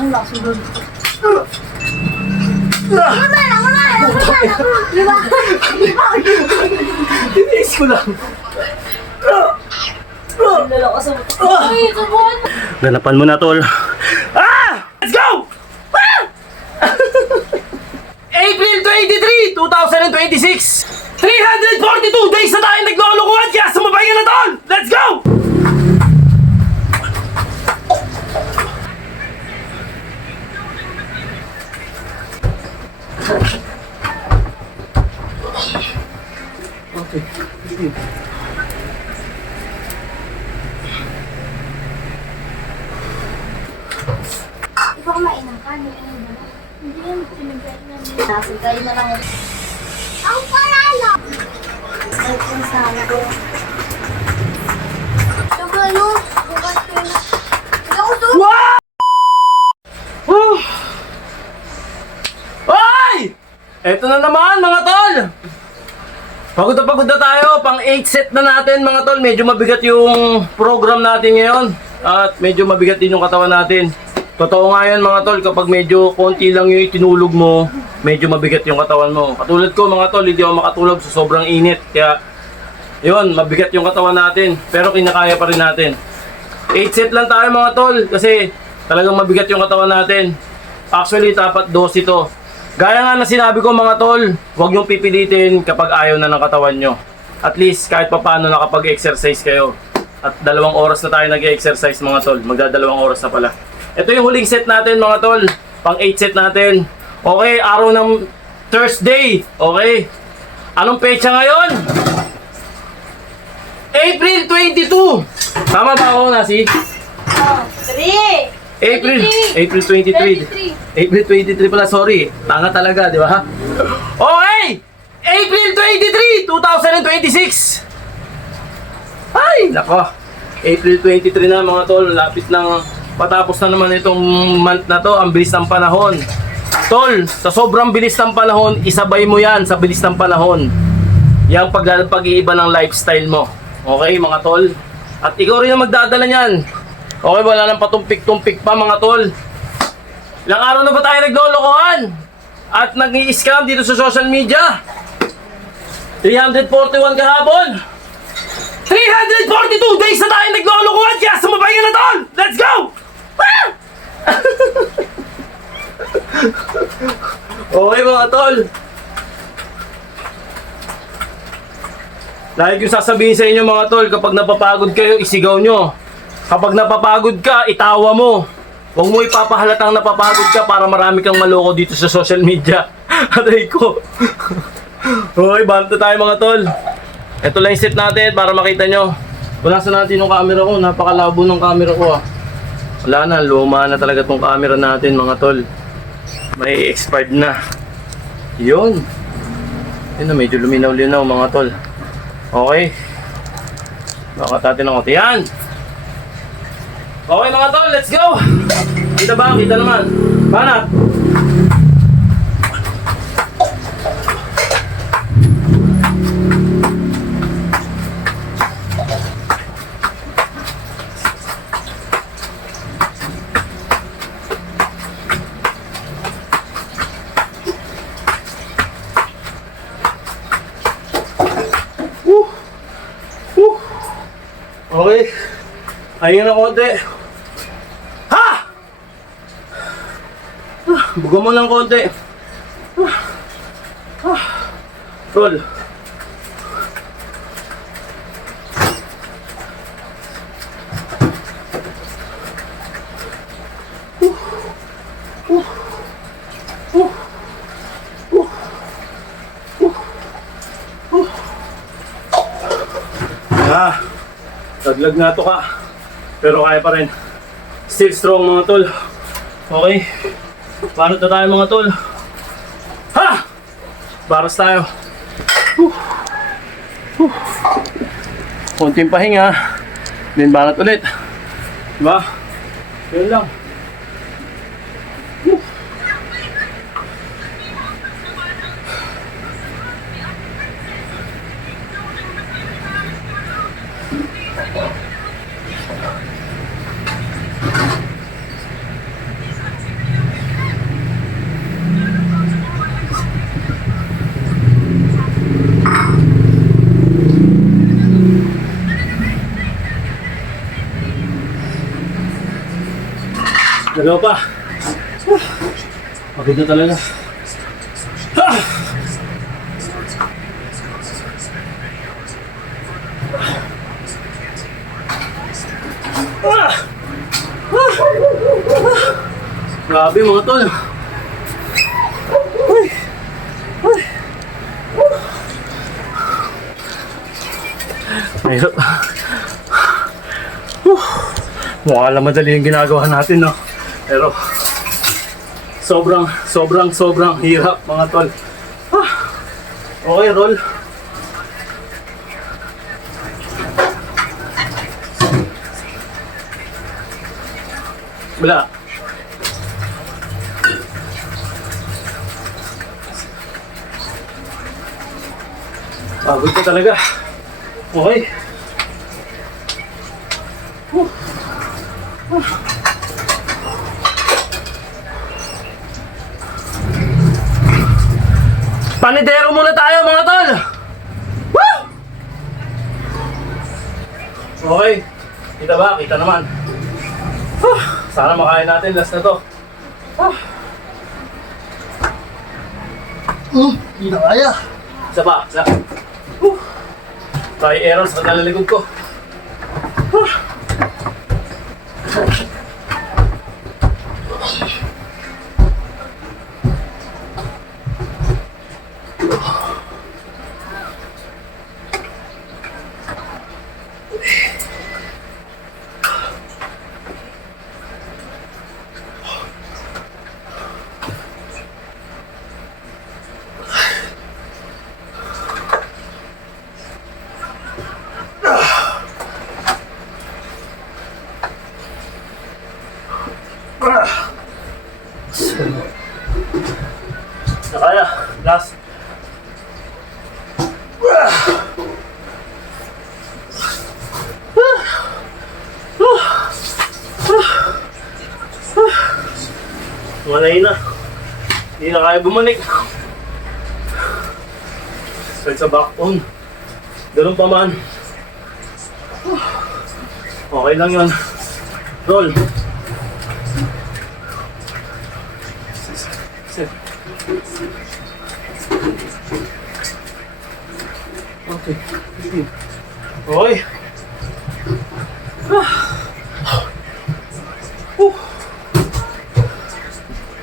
Ang lakas. Wala. Di ba? Tiniis ko lang. Lalakas mo. Uy, tumuhan. Ganapan mo na, tol. Let's go! April 23, 2026. 342 days na tayo naglolokohan, kaya sumabay ka na, tol! Let's go! Okay. Ikaw mainang ka, hindi ka nang dala. Hindi yan, pinagkait na niya. Nasıl kayo na lang. Ang palalo! Ay, kung sana ko. Sabi ano? Bukas ko na. Hindi ako doon. Wow! Ay! Eto na naman, mga tol! Pagod na tayo. Pang 8 set na natin, mga tol. Medyo mabigat yung program natin ngayon. At medyo mabigat din yung katawan natin. Totoo nga yan, mga tol. Kapag medyo konti lang yung itinulog mo, medyo mabigat yung katawan mo. Katulad ko, mga tol, hindi ako makatulog sa sobrang init. Kaya, yun, mabigat yung katawan natin. Pero kinakaya pa rin natin. 8 set lang tayo, mga tol. Kasi talagang mabigat yung katawan natin. Actually, dapat 12 ito. Gaya nga na sinabi ko, mga tol, huwag niyong pipilitin kapag ayaw na ng katawan nyo. At least, kahit pa paano nakapag-exercise kayo. At 2 oras na tayo nag-exercise, mga tol. Magda-2 oras na pala. Ito yung huling set natin, mga tol. Pang 8 set natin. Okay, araw ng Thursday. Okay. Anong petsa ngayon? April 22. Tama ba ako, Nasi? 3! April 23. April 23 pala, sorry. Tanga talaga, di ba? Okay! April 23, 2026. Ay, nako. April 23 na, mga tol. Lapit ng patapos na naman itong month na to. Ang bilis ng panahon. Tol, sa sobrang bilis ng panahon, isabay mo yan sa bilis ng panahon. Yang pag-iiba ng lifestyle mo. Okay, mga tol? At ikaw rin ang magdadala niyan. Okay, wala nang patumpik-tumpik pa, mga tol. Ilang araw na ba tayo naglolokohan? At nag-i-scam dito sa social media? 341 kahapon. 342 days na tayo naglolokohan, kaya sumabay ka na, tol! Let's go! Okay, mga tol. Lagi ko sasabihin sa inyo, mga tol, kapag napapagod kayo, isigaw nyo. Kapag napapagod ka, itawa mo. Huwag mo ipapahalatang napapagod ka para marami kang maloko dito sa social media. Aray ko. Okay, banto tayo, mga tol. Ito lang yung set natin para makita nyo. Punasan natin yung camera ko. Napakalabo ng camera ko, ah. Wala na, luma na talaga tong camera natin, mga tol. May expired na. Yun. Yun na, medyo luminaw-linaw, mga tol. Okay. Bakit natin ang ote. Yan. Okay, mga tol, let's go! Kita ba? Kita naman. Banat! Okay. Ayun na konti. Buga mo lang konti. Tol. Taglag nga to ka. Pero kaya pa rin. Still strong, mga tol. Okay. Banot na tayo, mga tol. Ha! Baras tayo. Konting pahinga. Then banat ulit. Diba? Yun lang. Dalawa pa. Pagod na talaga. Ah! Ah! Grabe mga tol. Uy! Uy! Mahirap. Mukha lang madali yung ginagawa natin, no? Pero sobrang hirap mga tol. Ah! Okay, roll. Wala. Pagod ka talaga. Okay. Panidero muna tayo mga tol! Woo! Okay. Kita ba? Kita naman. Sana makain natin. Last na to. Hindi na kaya. Isa pa. Isa. Try error sa kalalikod ko. Nakaya. Last. Malay na. Hindi na kaya bumalik. Straight sa backbone. Ganun pa man. Okay lang yun. Roll. Okay. Okay.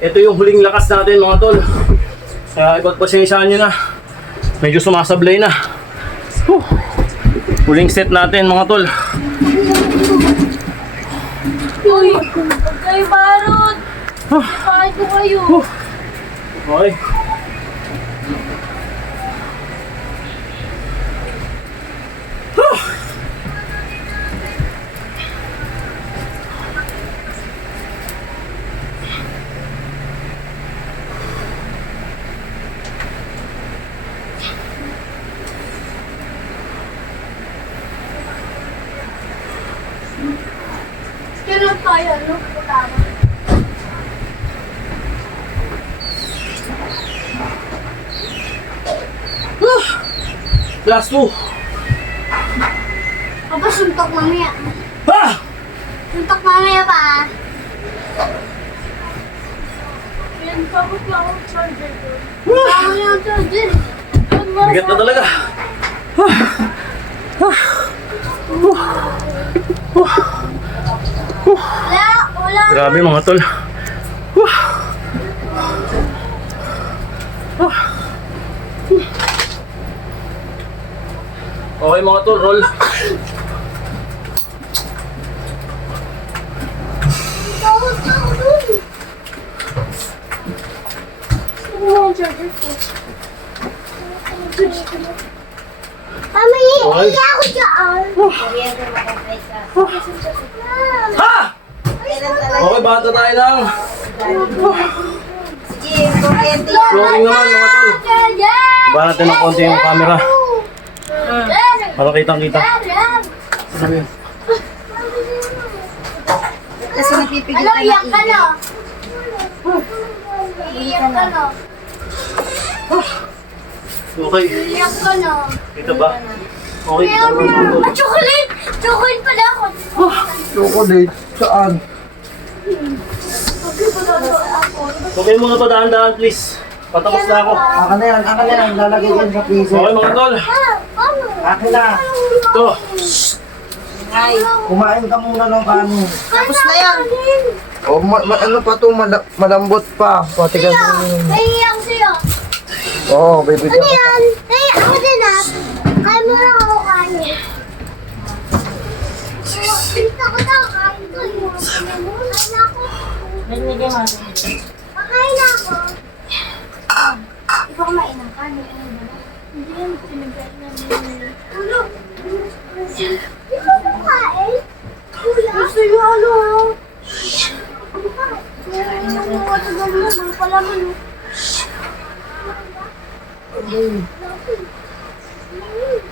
Ito yung huling lakas natin mga tol. Kaya ipagpasensyaan nyo na. Medyo sumasablay na. Huling set natin mga tol. Uy! Huwag kayo marot! Bakit ko kayo? Okay. Ganun tayo, no? Tama. Last two. Papa, suntok mamaya. Ah! Suntok mamaya pa. Yan, pagod lang ang charger ko. Pagod lang ang charger. Bigat na talaga. Wala. Grabe mga tol. Okay mga tol, roll. Pagod na ako dun. Ano ang charger ko? Mami, Okay. iya ako dyan. Ha! Okay, bata tayo lang. Rolling naman mga tol. Ba natin ng konti yung camera. Para kitang-kita. Ano yun? Kasi napipigil Ano, ka iyak ng ka igil. na? Iyak ka na. Okay. Iyak ka na. Dito ba? Okay. Chocolate! Chocolate pala ako. Chocolate? Saan? Huwag kayo muna padaan-daan, please. Patapos na ako. Akin na yan. Lalagay yan sa piso. Okay mga tol. Akin na. Ito. Ay, Kumain ka muna ng kanin. tapos na yan. Oh, ano pa to? Malambot pa. Pati ka Naiiyak sa'yo. Oo, baby. Ano yan? Naiiyak ako din ah. Kaya mo lang ako kanin. Gusto ko daw kain ko. Kain ako. Nalagyan mo. Kakain ako. Ikaw kumain ng kanin. Hindi yan. Sinigay na niya. Ulo. Di ba kumain? Gusto niyo ano?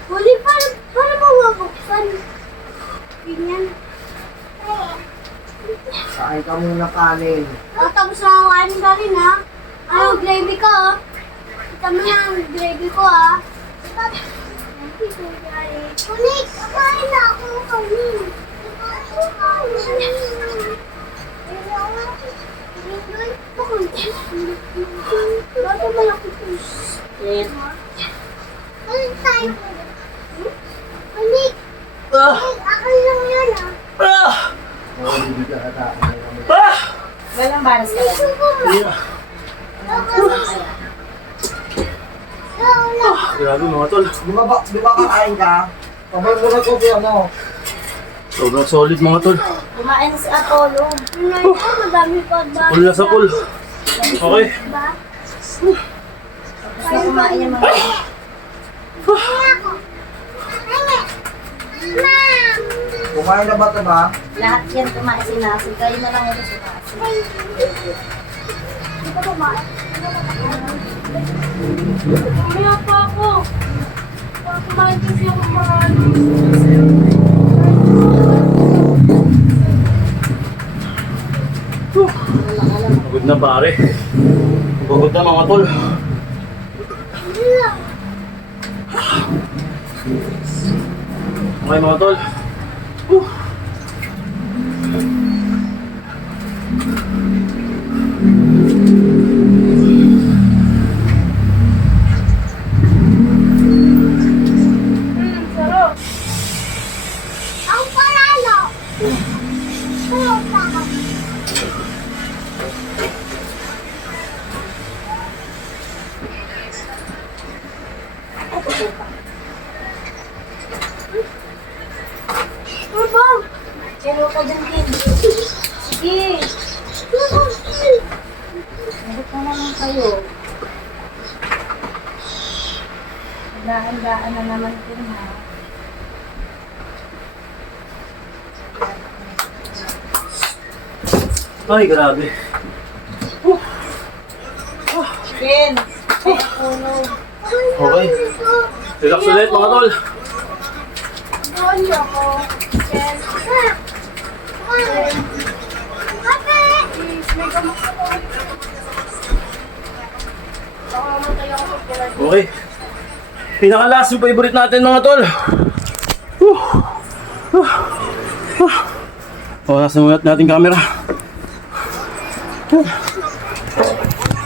Huli, paano mawabuksan? Ganyan. Kain ka muna kanin. Tapos na ako kanin galing ha. Ano, gravy ko ha. Kita mo na ang gravy ko ha. Kunik, kakain na ako kanin. Bakit malaki po? Yes. Kunik tayo. Kunik, Ah! akin lang yan ah. Ah! Oo, bibigyan ka tayo. Ah! Walang baras ka. Yeah. Grabe mga tol. Di ba kakain ka? Kapag mo na to si ano. Sobrang solid mga tol. Kumain si Apollo. Madami pa ba? Full na sa full. Okay. Diba? Tapos na kumain yung mga... Kumain na ba ito ba? Lahat yan kumain si Nasi. Kayo na lang ito si Nasi. Hindi pa kumain. Kaya pa ako. Kumain kasi ako marami. Pagod na pare. Pagod na mga tol. Okay mga tol. Sarap. Ang palalo. Sarap ako. Bubong! Pero ka dyan, kid. Sige. Sagot na naman kayo. Daan-daan na naman din ha. Ay grabe. Ken. Puno. Okay. Relax ulit mga tol. Doon ako. Ken. Kape! May gamot ako. Baka mamatay ako sa pila. Okay. Pinaka-last yung favorite natin mga tol. O, nasa muna natin camera.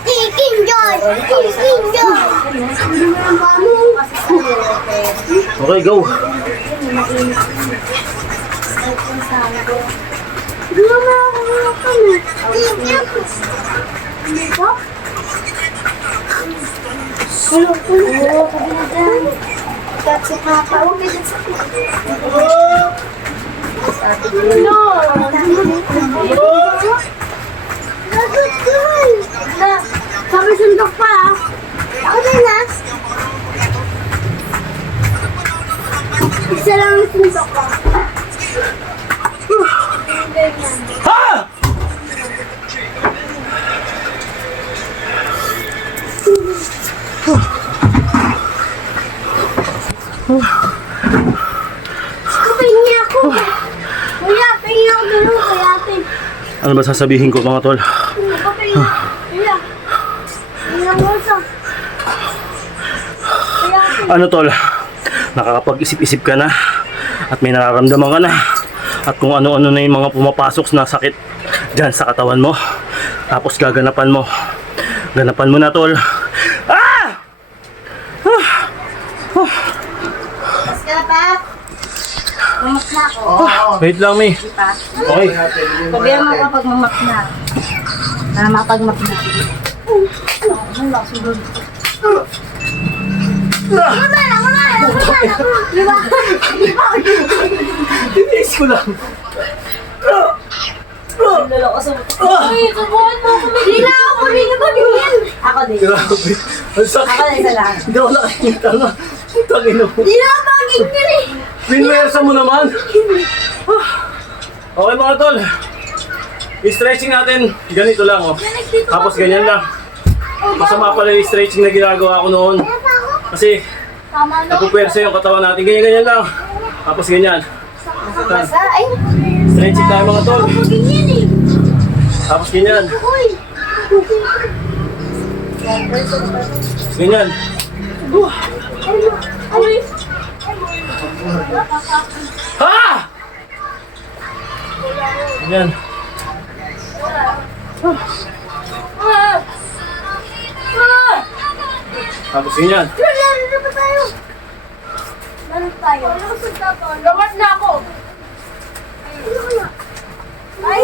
Chicken Joy! Chicken Joy! Okay, go. Hindi naman ako makan eh. Hindi ba? Oo, sabi na dyan. Kasi nakakawag na dyan sa No! Sabi sundok pa ah. Ako din ah. Isa lang ang sundok pa. Ha! Pahingi ako. Kuya, pahingi ako dulu kay ate. Ano ba sasabihin ko mga tol? Pahingi. Kuya. Pahingi ako sa. Kay ate. Ano tol? Nakakapag-isip-isip ka na at may nararamdaman ka na at kung ano-ano na yung mga pumapasok na sakit Diyan sa katawan mo. Tapos gaganapan mo. Ganapan mo na, tol. Ah! Mas ka na pa. Mamat na ako. Wait lang, Mi. Di pa. Okay. Sabihan mo ako pag mamat na. Para makapag-map na. Ano lang, sunod. Wala! Di ba? Tiniis ko lang. Lalo ko sa... Uy, subukan mo ako. Hindi na ako. Hindi na magiging. Ako din. Grabe. Ang sakit. Ako din sa lahat. Hindi ako nakikita nga. Tangina mo. Hindi na ako magiging. Pinwersa mo naman. Okay mga tol. I-stretching natin. Ganito lang oh. Tapos ganyan lang. Masama pala yung stretching na ginagawa ko noon. Kasi Tama no. napupwersa yung katawan natin. Ganyan lang. Tapos ganyan. Basa. Ay. Stretching tayo mga tol. Ganyan eh. Tapos ganyan. Uy. Ganyan. Uy. Ha! Ganyan. Tapos ganyan. Ano ba tayo? Ano tayo? Gamat na ako. Ay!